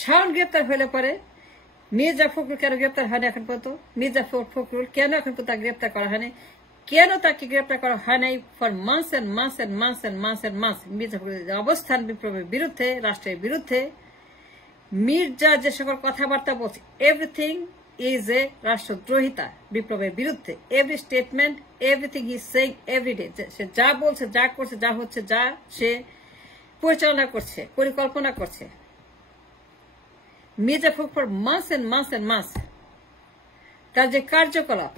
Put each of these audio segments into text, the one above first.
শাওন গ্রেপ্তার হলে পরে মির্জা ফখরুল কেন গ্রেপ্তার হয়নি এখন পর্যন্ত? মির্জা ফখরুল কেন এখন পর্যন্ত গ্রেপ্তার করা হয়নি? কেন তাকে গ্রেপ্তার করা হয় নাই? For months and months and months and months and months Mirza ফখরুলের অবস্থান বিপ্লবের বিরুদ্ধে, রাষ্ট্রের বিরুদ্ধে, মির্জা যে সকল কথাবার্তা বলছে, এভরিথিং ইজ এ রাষ্ট্রদ্রোহিতা, বিপ্লবের বিরুদ্ধে। Every statement, everything is saying every day, সে যা বলছে, যা করছে, যা হচ্ছে, যা সে পরিচালনা করছে, পরিকল্পনা করছে। মির্জা ফখরুল মাস এন্ড মাস এন্ড মাস তার যে কার্যকলাপ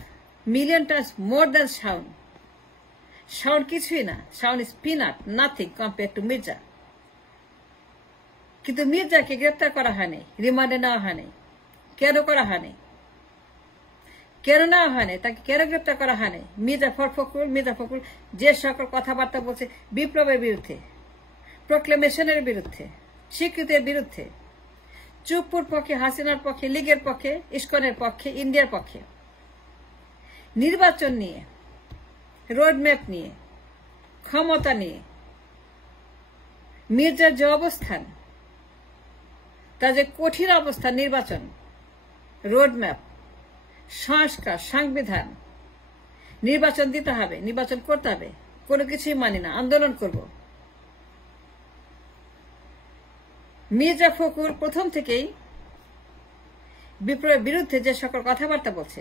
million times more than Shaon. Shaon কিছুই না, Shaon is peanut, nothing compare to Mirza. কিন্তু মির্জাকে গ্রেপ্তার করা হয়নি, রিমান্ডে নেওয়া হয়নি। কেন করা হয়নি? কেন নেওয়া হয়নি? তাকে কেন গ্রেপ্তার করা হয়নি? মির্জা ফখরুল যে সকল কথাবার্তা বলছে বিপ্লবের বিরুদ্ধে, প্রোক্লেমেশনের বিরুদ্ধে, স্বীকৃতির বিরুদ্ধে, চুপ্পুর পক্ষে, হাসিনার পক্ষে, লীগের পক্ষে, ইসকনের পক্ষে, ইন্ডিয়ার পক্ষে, নির্বাচন নিয়ে, রোডম্যাপ নিয়ে, ক্ষমতা নিয়ে মির্জার যে অবস্থান, তার যে কঠিন অবস্থান, নির্বাচন, রোডম্যাপ, সংস্কার, সংবিধান, নির্বাচন দিতে হবে, নির্বাচন করতে হবে, কোনো কিছুই মানি না, আন্দোলন করব। মির্জা ফখরুল প্রথম থেকেই বিপ্লবের বিরুদ্ধে যে সকল কথাবার্তা বলছে,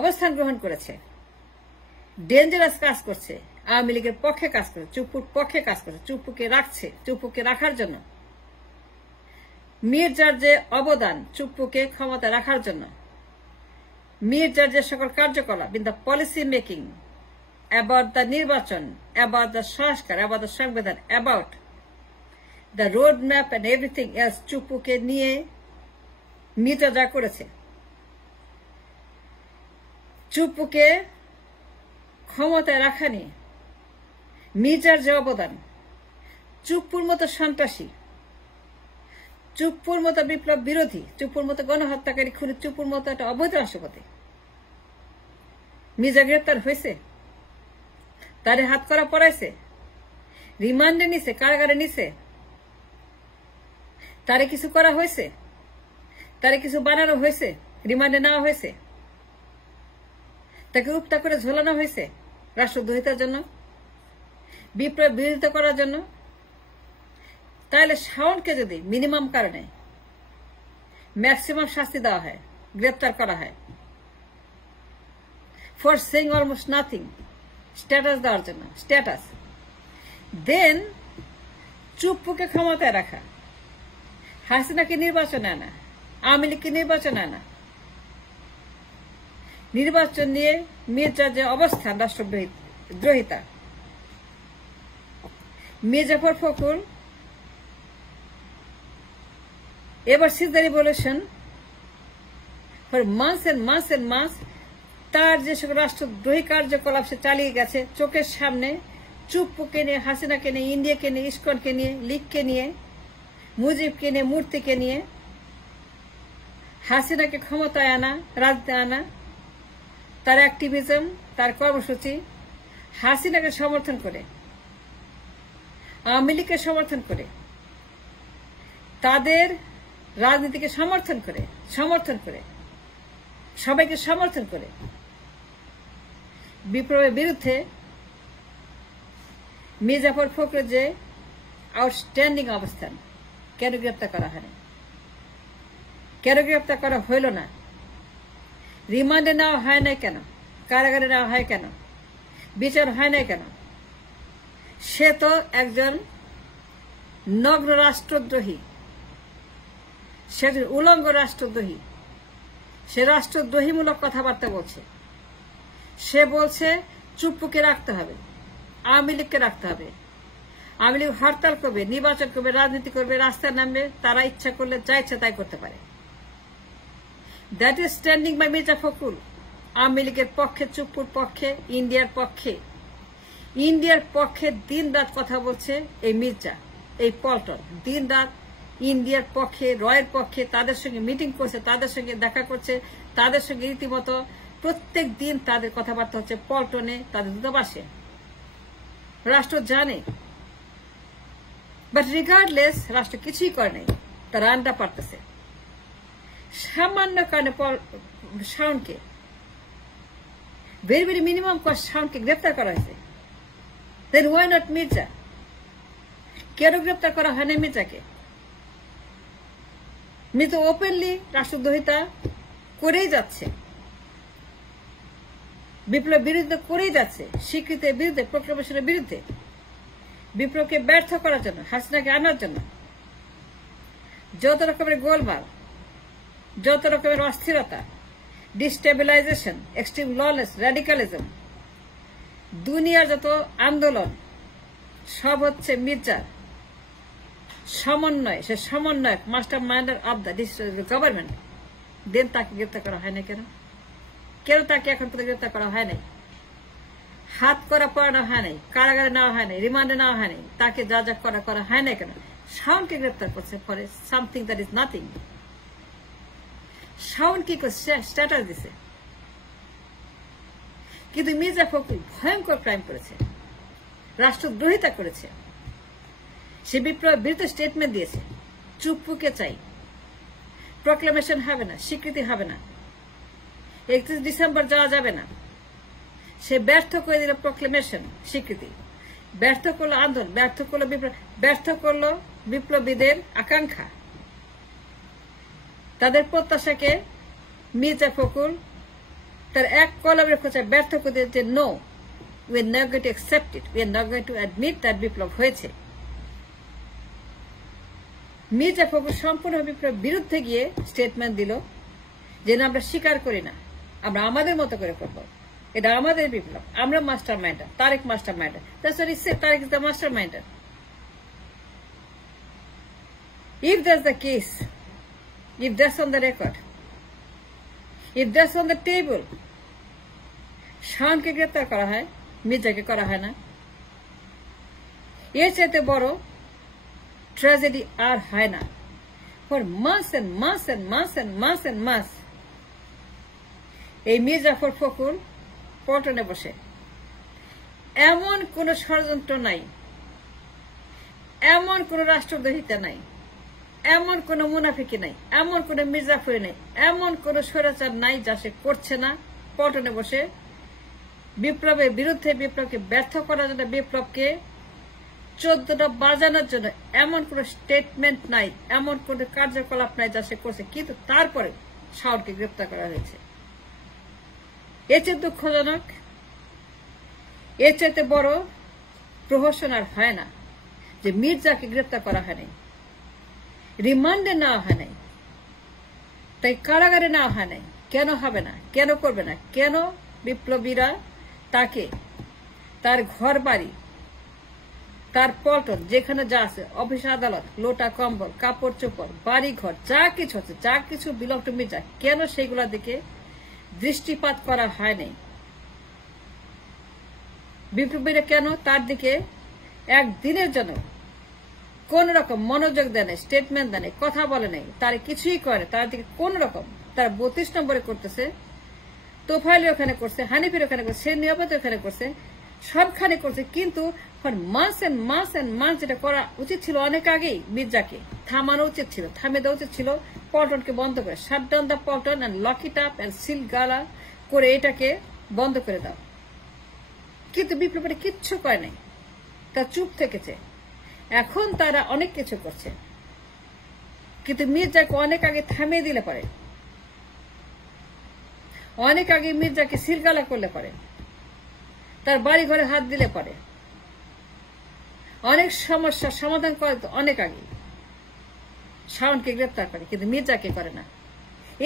অবস্থান গ্রহণ করেছে, ডেঞ্জারাস কাজ করছে, আওয়ামী লীগের পক্ষে কাজ করছে, চুপ্পুর পক্ষে কাজ করছে, চুপ্পুকে রাখছে, চুপ্পুকে রাখার জন্য। মির্জার যে অবদান চুপ্পুকে ক্ষমতা রাখার জন্য, মির্জার যে সকল কার্যকলাপ in the policy making, about the নির্বাচন, অ্যাবাউট দ্য সংস্কার, অ্যাবাউট দ্য সংবিধান, about the road map and everything else, চুপ্পুকে নিয়ে মির্জা যা করেছে, চুপ্পুকে ক্ষমতায় রাখা নিয়ে মির্জার যে অবদান, চুপ্পুর মতো সন্ত্রাসী, চুপ্পুর মতো বিপ্লব বিরোধী, চুপ্পুর মতো গণহত্যাকারী, খুনি, চুপ্পুর মতো একটা অবৈধ রাষ্ট্রপতি মির্জা গ্রেপ্তার হয়েছে, তারে হাত করা পড়াইছে, রিমান্ডে নিছে, কারাগারে নিছে, তারে কিছু করা হয়েছে, তারে কিছু বানানো হয়েছে, রিমান্ডে নেওয়া হয়েছে, তাকে উপটা করে ঝোলানো হয়েছে রাষ্ট্রদ্রোহিতার জন্য, বিপ্লব বিরোধিতা করার জন্য। তাহলে শাওনকে যদি মিনিমাম কারণে ম্যাক্সিমাম শাস্তি দেওয়া হয়, গ্রেপ্তার করা হয়, for saying almost nothing, status দেওয়ার জন্য, স্ট্যাটাস, দেন চুপ্পুকে ক্ষমতায় রাখা, হাসিনাকে নির্বাচনে আনা, আওয়ামী লীগকে নির্বাচনে আনা, নির্বাচন নিয়ে মির্জার যে অবস্থান, রাষ্ট্রদ্রোহিতা, মির্জা ফখরুল এবার seize revolution for months and months and months তার যে সকল রাষ্ট্রদ্রোহী কার্যকলাপ সে চালিয়ে গেছে চোখের সামনে, চুপ্পুকে নিয়ে, হাসিনাকে নিয়ে, ইন্ডিয়াকে নিয়ে, ইসকনকে নিয়ে, লীগকে নিয়ে, মুজিবকে নিয়ে, মূর্তিকে নিয়ে, হাসিনাকে ক্ষমতায় আনা, রাজনীতি আনা, তার অ্যাক্টিভিজম, তার কর্মসূচি, হাসিনাকে সমর্থন করে, আওয়ামী লীগকে সমর্থন করে, তাদের রাজনীতিকে সমর্থন করে, সবাইকে সমর্থন করে বিপ্লবের বিরুদ্ধে মির্জা ফখরুলের যে আউটস্ট্যান্ডিং অবস্থান, কেন গ্রেপ্তার করা হয়নি? কেন গ্রেপ্তার করা হইল না? রিমান্ডে নেওয়া হয় না কেন? কারাগারে নেওয়া হয় কেন? বিচার হয় না কেন? সে তো একজন নগ্ন রাষ্ট্রদ্রোহী, সে একজন উলঙ্গ রাষ্ট্রদ্রোহী, সে রাষ্ট্রদ্রোহীমূলক কথাবার্তা বলছে। সে বলছে চুপ্পুকে রাখতে হবে, আওয়ামী লীগকে রাখতে হবে, আওয়ামী লীগ হরতাল করবে, নির্বাচন করবে, রাজনীতি করবে, রাস্তায় নামবে, তারা ইচ্ছা করলে যা ইচ্ছা তাই করতে পারে। That is standing by Mirza Fakhrul. Awami লীগের পক্ষে, চুপ্পুর পক্ষে, ইন্ডিয়ার পক্ষে দিন রাত কথা বলছে এই মির্জা, এই পল্টন, দিন রাত ইন্ডিয়ার পক্ষে, রয়ের পক্ষে, তাদের সঙ্গে মিটিং করছে, তাদের সঙ্গে দেখা করছে, তাদের সঙ্গে রীতিমতো প্রত্যেক দিন তাদের কথাবার্তা হচ্ছে পল্টনে, তাদের দূতাবাসে। রাষ্ট্র জানে, বাট রিগার্ডলেস রাষ্ট্র কিছুই করে নাই। তারা আনতে পারতেছে। সামান্য কারণে শাওনকে, ভেরি ভেরি মিনিমাম কস্ট শাওনকে গ্রেপ্তার করা হয়েছে। দেন ওয়াই নট মির্জা? কেন গ্রেপ্তার করা হয় না মির্জাকে? মির্জা ওপেনলি রাষ্ট্রদ্রোহিতা করেই যাচ্ছে, বিপ্লব বিরুদ্ধে করেই যাচ্ছে, স্বীকৃতির বিরুদ্ধে, প্রোক্লামেশনের বিরুদ্ধে, বিপ্লবকে ব্যর্থ করার জন্য, হাসিনাকে আনার জন্য যত রকমের গোলমাল, যত রকমের অস্থিরতা, ডিস্টেবিলাইজেশন, এক্সট্রিম ললেস, র্যাডিক্যালিজম, দুনিয়ার যত আন্দোলন সব হচ্ছে মির্জার সমন্বয়। সে সমন্বয়ক, মাস্টার মাইন্ডার অব দ্য গভর্নমেন্ট। দেন তাকে গ্রেপ্তার করা হয় না কেন? কেন তাকে এখন পর্যন্ত গ্রেপ্তার করা হয় নাই? হাত করা পড়ানো হয় নাই, কারাগারে নেওয়া হয় নাই, রিমান্ডে নেওয়া হয় নাই, তাকে যা যা করা হয় নাই কেন? শাওনকে গ্রেপ্তার করছে for something that is nothing. Shaon কি স্ট্যাটাস দিছে, কিন্তু মির্জা ফখরুল ভয়ঙ্কর ক্রাইম করেছে, রাষ্ট্রদ্রোহিতা করেছে। সে বিপ্লবের বিরুদ্ধে স্টেটমেন্ট দিয়েছে, চুপপুকে চাই, প্রোক্লামেশন হবে না, স্বীকৃতি হবে না, 31 ডিসেম্বর যাওয়া যাবে না। সে ব্যর্থ করে দিল প্রোক্লামেশন, স্বীকৃতি, ব্যর্থ করলো আন্দোলন, ব্যর্থ করলো বিপ্লব, ব্যর্থ করলো বিপ্লবীদের আকাঙ্ক্ষা, তাদের প্রত্যাশাকে মির্জা ফখরুল তার এক কলমের খোঁচায় ব্যর্থ করে দিয়েছে। No, we are not going to accept it, we are not going to admit that বিপ্লব হয়েছে। মির্জা ফখরুল সম্পূর্ণ বিপ্লবের বিরুদ্ধে গিয়ে স্টেটমেন্ট দিল যে না, আমরা স্বীকার করি না, আমরা আমাদের মতো করে করবো, এটা আমাদের বিপ্লব, আমরা master minder, Tarique master minder. Tarique is the master minder. If that's the case, if that's on the record, if that's on the table, শাওনকে গ্রেপ্তার করা হয়, মির্জাকে করা হয় না, এর চাইতে বড় ট্র্যাজেডি আর হয় না। ফর মাস এন্ড মাস এন্ড মাস এন্ড মাস এন্ড মাস এই মির্জা ফখরুল পল্টনে বসে এমন কোন ষড়যন্ত্র নাই, এমন কোন রাষ্ট্রদ্রোহিতা নাই, এমন কোন মুনাফিকি নাই, এমন কোন মির্জাফরি নাই, এমন কোন স্বৈরাচার নাই যা সে করছে না। পল্টনে বসে বিপ্লবের বিরুদ্ধে, বিপ্লবকে ব্যর্থ করার জন্য, বিপ্লবকে 14টা বাজানোর জন্য এমন কোন স্টেটমেন্ট নাই, এমন কোন কার্যকলাপ নাই যা সে করছে। কিন্তু তারপরে শাওনকে গ্রেপ্তার করা হয়েছে। এর চেয়ে দুঃখজনক, এর চাইতে বড় প্রহসন আর হয় না যে মির্জাকে গ্রেপ্তার করা হয় নাই, রিমান্ডে নেওয়া হয় নাই, তাই কারাগারে নেওয়া হয় নাই। কেন হবে না? কেন করবে না? কেন বিপ্লবীরা তাকে তার ঘর বাড়ি, তার পল্টন, যেখানে যা আছে, অফিস আদালত, লোটা কম্বল, কাপড় চোপড়, বাড়ি ঘর, যা কিছু আছে, যা কিছু বিলং টু মির্জা, কেন সেইগুলোর দিকে দৃষ্টিপাত করা হয় নাই? বিপ্লবীরা কেন তার দিকে একদিনের জন্য কোন রকম মনোযোগ দেয় নাই, স্টেটমেন্ট দেয় নাই, কথা বলে নাই, তার কিছুই করে, তার দিকে কোন রকম, তার 32 নম্বরে করতেছে, তোফাইলি ওখানে করছে, হানিফির ওখানে করছে, সে নিরাপদ ওখানে করছে, সবখানে করছে। কিন্তু মাস এন্ড মাস এন্ড মাস যেটা করা উচিত ছিল অনেক আগেই, মির্জাকে থামানো উচিত ছিল, থামিয়ে দেওয়া উচিত ছিল, পল্টনকে বন্ধ করে, shut down the Paltan and lock it up and seal গালা করে এটাকে বন্ধ করে দাও। কিন্তু বিপ্লবীরা কিচ্ছু করে নাই, তা চুপ থেকেছে। এখন তারা অনেক কিছু করছে, কিন্তু মির্জাকে অনেক আগে থামিয়ে দিলে পারে, অনেক আগে মির্জাকে সিলগালা করলে পারে, তার বাড়ি ঘরে হাত দিলে পারে, অনেক সমস্যার সমাধান করে অনেক আগে শাওনকে গ্রেপ্তার করে, কিন্তু মির্জাকে করে না।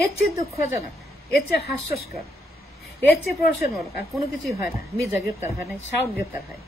এর চেয়ে দুঃখজনক, এর চেয়ে হাস্যস্কর, এর চেয়ে প্রহসনমূলক আর কোনো কিছুই হয় না। মির্জা গ্রেপ্তার হয় না, শাওন গ্রেপ্তার হয়।